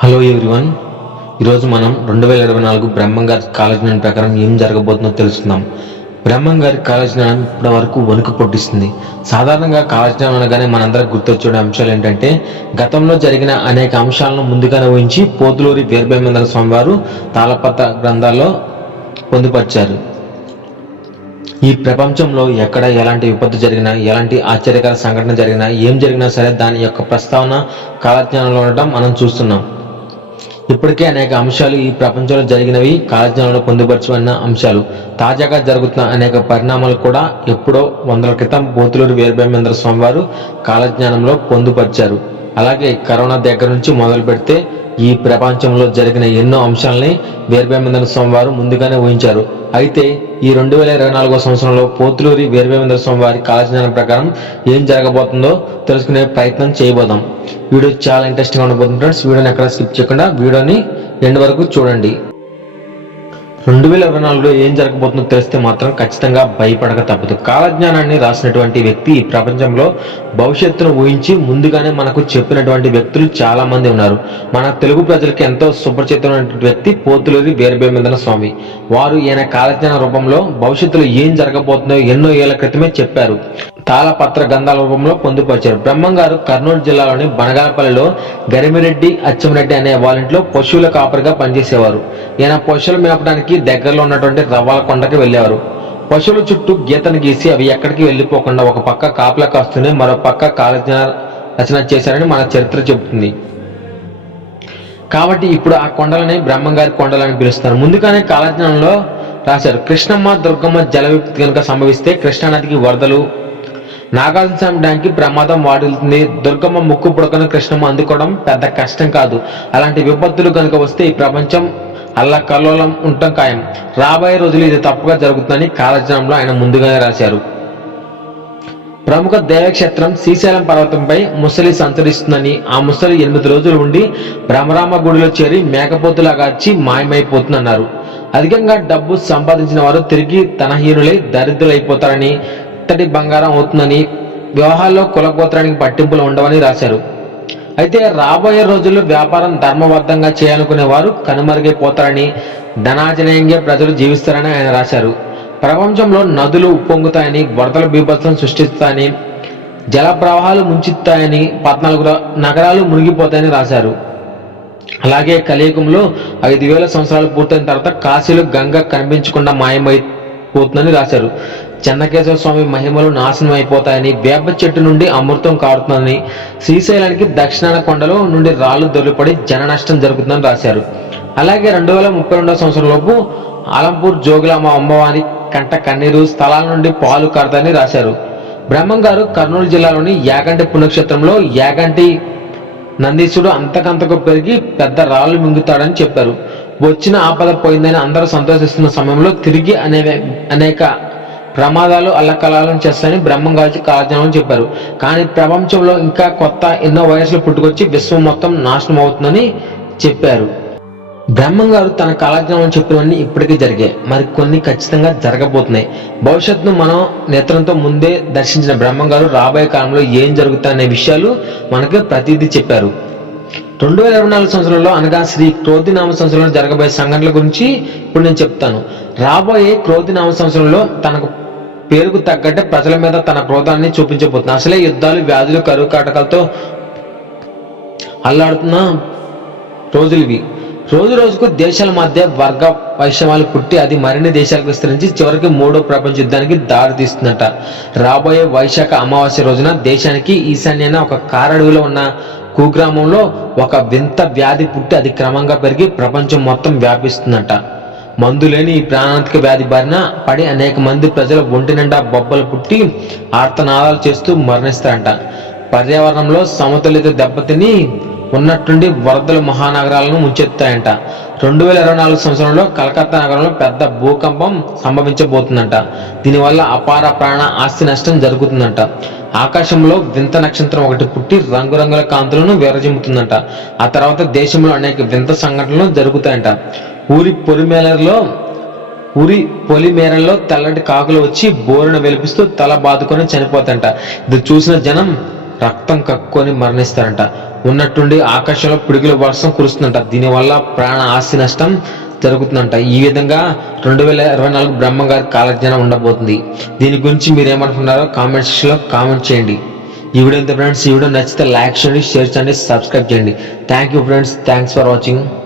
Hello everyone ఈరోజు మనం రెండు వేల ఇరవై నాలుగు బ్రహ్మంగారి కాలజ్ఞానం ప్రకారం ఏం జరగబోతుందో తెలుసుకుందాం. బ్రహ్మంగారి కాలజ్ఞానం ఇప్పటి వరకు వణుకు పొట్టిస్తుంది. సాధారణంగా కాలజ్ఞానం అనగానే మనందరికి గుర్తొచ్చే అంశాలు ఏంటంటే గతంలో జరిగిన అనేక అంశాలను ముందుగానే ఊహించి పోతులూరి వీరభేమేంద్ర స్వామి వారు తాళపత్ర గ్రంథాల్లో పొందుపరిచారు. ఈ ప్రపంచంలో ఎక్కడ ఎలాంటి విపత్తు జరిగినా ఎలాంటి ఆశ్చర్యకర సంఘటన జరిగినా ఏం జరిగినా సరే దాని యొక్క ప్రస్తావన కాలజ్ఞానంలో ఉండటం మనం చూస్తున్నాం. ఇప్పటికే అనేక అంశాలు ఈ ప్రపంచంలో జరిగినవి కాలజ్ఞానంలో పొందుపరచబడిన అంశాలు. తాజాగా జరుగుతున్న అనేక పరిణామాలు కూడా ఎప్పుడో వందల క్రితం బోతులూరు వీరభేమేంద్ర స్వామి వారు కాలజ్ఞానంలో పొందుపరిచారు. అలాగే కరోనా దగ్గర నుంచి మొదలు పెడితే ఈ ప్రపంచంలో జరిగిన ఎన్నో అంశాలని వీరభేమేంద్ర స్వామి వారు ముందుగానే ఊహించారు. అయితే ఈ రెండు వేల ఇరవై నాలుగో సంవత్సరంలో పోతులూరి వీరభేమేంద్ర స్వామి వారి కాలజ్ఞానం ప్రకారం ఏం జరగబోతుందో తెలుసుకునే ప్రయత్నం చేయబోదాం. వీడియో చాలా ఇంట్రెస్టింగ్ ఉండబోతుంది ఫ్రెండ్స్. వీడియోని ఎక్కడ స్కిప్ చేయకుండా వీడియోని ఎండ్ వరకు చూడండి. రెండు వేల ఇరవై నాలుగులో ఏం జరగబోతుందో తెలిస్తే మాత్రం ఖచ్చితంగా భయపడక తప్పదు. కాలజ్ఞానాన్ని రాసినటువంటి వ్యక్తి ఈ ప్రపంచంలో భవిష్యత్తును ఊహించి ముందుగానే మనకు చెప్పినటువంటి వ్యక్తులు చాలా మంది ఉన్నారు. మన తెలుగు ప్రజలకి ఎంతో సుపరిచితమైనటువంటి వ్యక్తి పోతులూరి వీరభేమేంద్ర స్వామి. వారు ఈయన కాలజ్ఞాన రూపంలో భవిష్యత్తులో ఏం జరగబోతుందో ఎన్నో ఏళ్ళ క్రితమే చెప్పారు. తాళపత్ర గంధాల రూపంలో పొందుపరిచారు. బ్రహ్మంగారు కర్నూలు జిల్లాలోని బనగానపల్లిలో గరిమిరెడ్డి అచ్చంరెడ్డి అనే వాళ్ళ ఇంట్లో పశువుల కాపరిగా పనిచేసేవారు. ఈయన పశువులు మేపడానికి దగ్గరలో ఉన్నటువంటి రవ్వాల కొండకి వెళ్ళేవారు. పశువుల చుట్టూ గీతను గీసి అవి ఎక్కడికి వెళ్ళిపోకుండా ఒక పక్క కాపలా కాస్తూనే మరో పక్క కాలజ్ఞ రచన చేశారని మన చరిత్ర చెబుతుంది. కాబట్టి ఇప్పుడు ఆ కొండలని బ్రహ్మంగారి కొండలని పిలుస్తారు. ముందుగానే కాలజ్ఞానంలో రాశారు. కృష్ణమ్మ దుర్గమ్మ జల విపత్తు కనుక సంభవిస్తే కృష్ణానదికి వరదలు నాగార్జున స్వామి డ్యాంకి ప్రమాదం వాడుతుంది దుర్గమ్మ ముక్కు పుడకను కృష్ణమ్మ అందుకోవడం పెద్ద కష్టం కాదు. అలాంటి విపత్తులు కనుక వస్తే ఈ ప్రపంచం అల్లా కల్లోలం ఉండటం ఖాయం. రాబోయే రోజులు ఇది తప్పుగా జరుగుతుందని కాలజ్ఞానంలో ఆయన ముందుగానే రాశారు. ప్రముఖ దేవక్షేత్రం శ్రీశైలం పర్వతంపై ముసలి సంచరిస్తుందని ఆ ముసలి ఎనిమిది రోజులు ఉండి భ్రమరామ గుడిలో చేరి మేకపోతులాగాచి మాయమైపోతుందన్నారు. అధికంగా డబ్బు సంపాదించిన వారు తిరిగి తనహీనులై దరిద్రులైపోతారని ఇత్తడి బంగారం అవుతుందని వివాహాల్లో కులగోత్రానికి పట్టింపులు ఉండవని రాశారు. అయితే రాబోయే రోజుల్లో వ్యాపారం ధర్మబద్ధంగా చేయాలనుకునే వారు కనుమరుగైపోతారని ధనాజనయంగా ప్రజలు జీవిస్తారని ఆయన రాశారు. ప్రపంచంలో నదులు ఉప్పొంగుతాయని వరదల బీభత్సం సృష్టిస్తాయని జల ప్రవాహాలు ముంచుతాయని పద్నాలుగు నగరాలు మునిగిపోతాయని రాశారు. అలాగే కలియుగంలో ఐదు వేల సంవత్సరాలు పూర్తయిన తర్వాత కాశీలు గంగ కనిపించకుండా మాయమై పోతుందని రాశారు. చెన్నకేశవ స్వామి మహిమలు నాశనం అయిపోతాయని వేప చెట్టు నుండి అమృతం కారుతుందని శ్రీశైలానికి దక్షిణాన కొండలో నుండి రాళ్ళు దొరిపడి జన నష్టం జరుగుతుందని రాశారు. అలాగే రెండు వేల ముప్పై రెండవ సంవత్సరంలోపు ఆలంపూర్ జోగులామ అమ్మవారి కంట కన్నీరు స్థలాల నుండి పాలు కారుతాయని రాశారు. బ్రహ్మం గారు కర్నూలు జిల్లాలోని యాగంటి పుణ్యక్షేత్రంలో యాగంటి నందీశుడు అంతకంతకు పెరిగి పెద్ద రాళ్ళు మింగుతాడని చెప్పారు. వచ్చిన ఆపద పోయిందని అందరూ సంతోషిస్తున్న సమయంలో తిరిగి అనే అనేక ప్రమాదాలు అల్లకలాలను చేస్తాయని బ్రహ్మంగాల్చి కాలజ్ఞానం చెప్పారు. కానీ ప్రపంచంలో ఇంకా కొత్త ఎన్నో వైరస్లు పుట్టుకొచ్చి విశ్వం మొత్తం నాశనం అవుతుందని చెప్పారు. బ్రహ్మం గారు తన కాలజ్ఞానం చెప్పినవన్నీ ఇప్పటికీ జరిగాయి. మరి కొన్ని ఖచ్చితంగా జరగబోతున్నాయి. భవిష్యత్తును మనం నేత్రంతో ముందే దర్శించిన బ్రహ్మం గారు రాబోయే కాలంలో ఏం జరుగుతాయనే విషయాలు మనకు ప్రతిదీ చెప్పారు. రెండు వేల ఇరవై నాలుగు సంవత్సరంలో అనగా శ్రీ క్రోధి నామ సంవత్సరంలో జరగబోయే సంఘటనల గురించి ఇప్పుడు నేను చెప్తాను. రాబోయే క్రోధి నామ సంవత్సరంలో తనకు పేరుకు తగ్గట్టే ప్రజల మీద తన క్రోధాన్ని చూపించబోతుంది అసలే యుద్ధాలు వ్యాధులు కరువు కాటకాలతో అల్లాడుతున్న రోజులు ఇవి. రోజు రోజుకు దేశాల మధ్య వర్గ వైషమ్యాలు పుట్టి అది మరిన్ని దేశాలకు విస్తరించి చివరికి మూడో ప్రపంచ యుద్ధానికి దారి తీస్తుందట. రాబోయే వైశాఖ అమావాస్య రోజున దేశానికి ఈశాన్యాన ఒక కారడవిలో ఉన్న కుగ్రామంలో ఒక వింత వ్యాధి పుట్టి అది క్రమంగా పెరిగి ప్రపంచం మొత్తం వ్యాపిస్తుందట. మందు లేని ఈ ప్రాణాంతక వ్యాధి బారిన పడి అనేక మంది ప్రజలు ఒంటి నిండా బొబ్బలు పుట్టి ఆర్తనాదాలు చేస్తూ మరణిస్తారంట. పర్యావరణంలో సమతుల్యత దెబ్బతిని ఉన్నట్టుండి వరదలు మహానగరాలను ముంచెత్తాయంట. రెండు వేల ఇరవై నాలుగు సంవత్సరంలో కలకత్తా నగరంలో పెద్ద భూకంపం సంభవించబోతుందంట. దీనివల్ల అపార ప్రాణ ఆస్తి నష్టం జరుగుతుందంట. ఆకాశంలో వింత నక్షత్రం ఒకటి పుట్టి రంగురంగుల కాంతులను విరజిమ్ముతుందంట. ఆ తర్వాత దేశంలో అనేక వింత సంఘటనలు జరుగుతాయంట. ఊరి పొలిమేరలో ఊరి పొలిమేరల్లో తెల్లటి కాకులు వచ్చి బోరున వెలిపిస్తూ తల బాదుకొని చనిపోతాయంట. ఇది చూసిన జనం రక్తం కక్కుకొని మరణిస్తారంట. ఉన్నట్టుండి ఆకాశంలో పిడుగుల వర్షం కురుస్తుందంట. దీనివల్ల ప్రాణ ఆస్తి నష్టం జరుగుతుందంట. ఈ విధంగా రెండు వేల ఇరవై నాలుగు బ్రహ్మగారి కాలజ్ఞానం ఉండబోతుంది. దీని గురించి మీరు ఏమనుకున్నారో కామెంట్ సెక్షన్లో కామెంట్ చేయండి. ఈ వీడియో ఎంత ఫ్రెండ్స్. ఈ వీడియో నచ్చితే లైక్ చేయండి షేర్ చేయండి సబ్స్క్రైబ్ చేయండి. Thank you friends thanks for watching